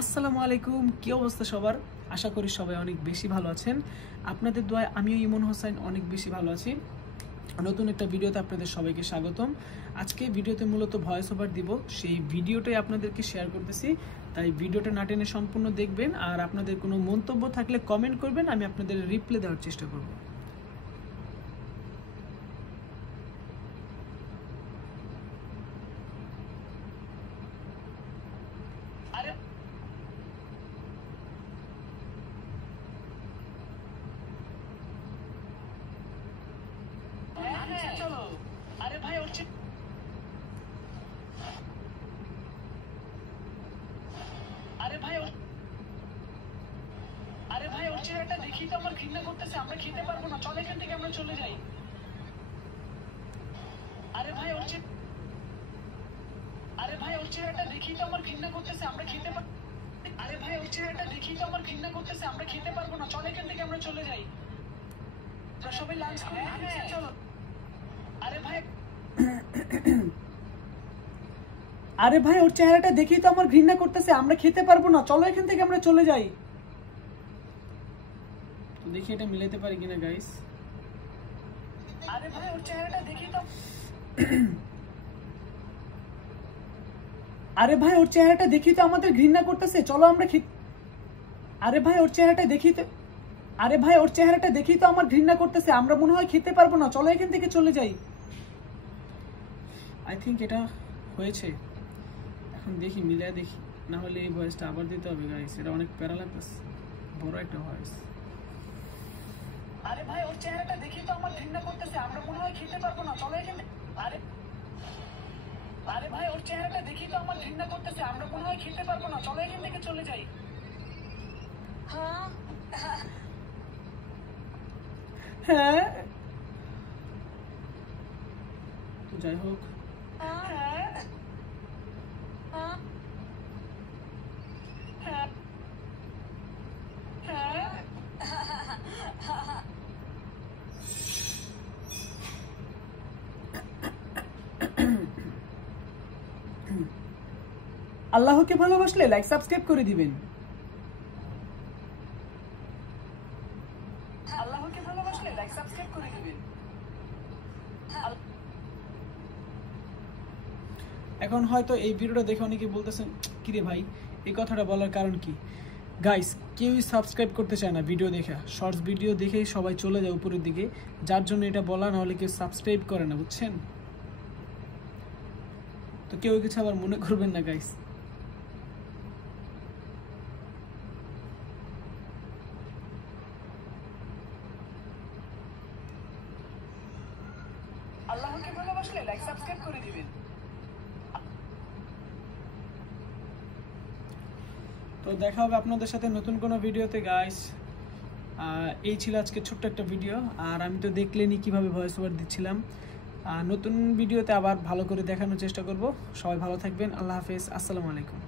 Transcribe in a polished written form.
আসসালামু আলাইকুম, কি অবস্থা সবার? আশা করি সবাই অনেক বেশি ভালো আছেন। আপনাদের দোয়ায় আমিও ইমন হোসেন অনেক বেশি ভালো আছি। নতুন একটা ভিডিওতে আপনাদের সবাইকে স্বাগতম। আজকে ভিডিওতে মূলত ভয়েস ওভার দিব, সেই ভিডিওটাই আপনাদেরকে শেয়ার করতেছি। তাই ভিডিওটা না টেনে সম্পূর্ণ দেখবেন, আর আপনাদের কোনো মন্তব্য থাকলে কমেন্ট করবেন, আমি আপনাদের রিপ্লাই দেওয়ার চেষ্টা করব। চলো আরে ভাই উঠছে, আরে ভাই আরে ভাই ওর চেহারাটা দেখি তো আমার ঘৃণা করতেছে, আমরা খেতে পারবো না, চল এখান থেকে আমরা চলে যাই। আরে ভাই ওর আরে ভাই ওর চেহারাটা দেখি তো আমার ঘৃণা করতেছে, আমরা খেতে পারবো। আরে ভাই ওর চেহারাটা দেখি তো আমার ঘৃণা করতেছে, আমরা খেতে পারবো না, চল এখান থেকে আমরা চলে যাই। আমরা সবাই লাঞ্চ করি, চলো। আরে ভাই আরে ভাই ওর চেহারাটা দেখি তো আমার ঘৃণা করতেছে, আমরা খেতে পারবো না, চলো এখান থেকে আমরা চলে যাই। তো দেখি এটা মিলাতে পারি কিনা গাইস। আরে ভাই ওর চেহারাটা দেখি তো আরে ভাই ওর চেহারাটা দেখি তো আমাদের ঘৃণা করতেছে, চলো আমরা আরে ভাই ওর চেহারাটা দেখি তো আরে ভাই ওর চেহারাটা দেখি তো আমার ঘৃণা করতেছে, আমরা মনে হয় খেতে পারবো না, চলো এখান থেকে চলে যাই। আই থিঙ্ক এটা হয়েছে, এখন দেখি মিলাই দেখি, না হলে এই ভয়েসটা আবার দিতে হবে গাইস, এটা অনেক প্যারা লাগতেছে, বড় একটা ভয়েস। আরে ভাই ওর চেহারাটা দেখি তো আমার ঘৃণা করতেছে, আমরা মনে হয় খেতে পারবো না, চলো এখান থেকে। আরে ভাই ওর চেহারাটা দেখি তো আমার ঘৃণা করতেছে, আমরা মনে হয় খেতে পারবো না, চলো এখান থেকে চলে যাই। হ্যাঁ তো যাই হোক, আল্লাহকে ভালোবাসলে লাইক সাবস্ক্রাইব করে দিবেন। আল্লাহকে ভালোবাসলে লাইক সাবস্ক্রাইব করে দিবেন। এখন হয়তো এই ভিডিওটা দেখে অনেকে বলতেছেন, কিরে ভাই এই কথাটা বলার কারণ কি? গাইস, কেউই সাবস্ক্রাইব করতে চায় না ভিডিও দেখা, শর্টস ভিডিও দেখেই সবাই চলে যায় উপরের দিকে, যার জন্য এটা বলা, না হলে কেউ সাবস্ক্রাইব করে না, বুঝছেন? তো কেউ কিছু আবার মনে করবেন না গাইস। আল্লাহকে ভালোবাসলে লাইক সাবস্ক্রাইব করে দিবেন। তো দেখা হবে আপনাদের সাথে নতুন কোনো ভিডিওতে গাইস। এই ছিল আজকে ছোট্ট একটা ভিডিও, আর আমি তো দেখলেনই কিভাবে ভয়েস ওভার দিচ্ছিলাম। নতুন ভিডিওতে আবার ভালো করে দেখানোর চেষ্টা করব। সবাই ভালো থাকবেন, আল্লাহ হাফেজ, আসসালামু আলাইকুম।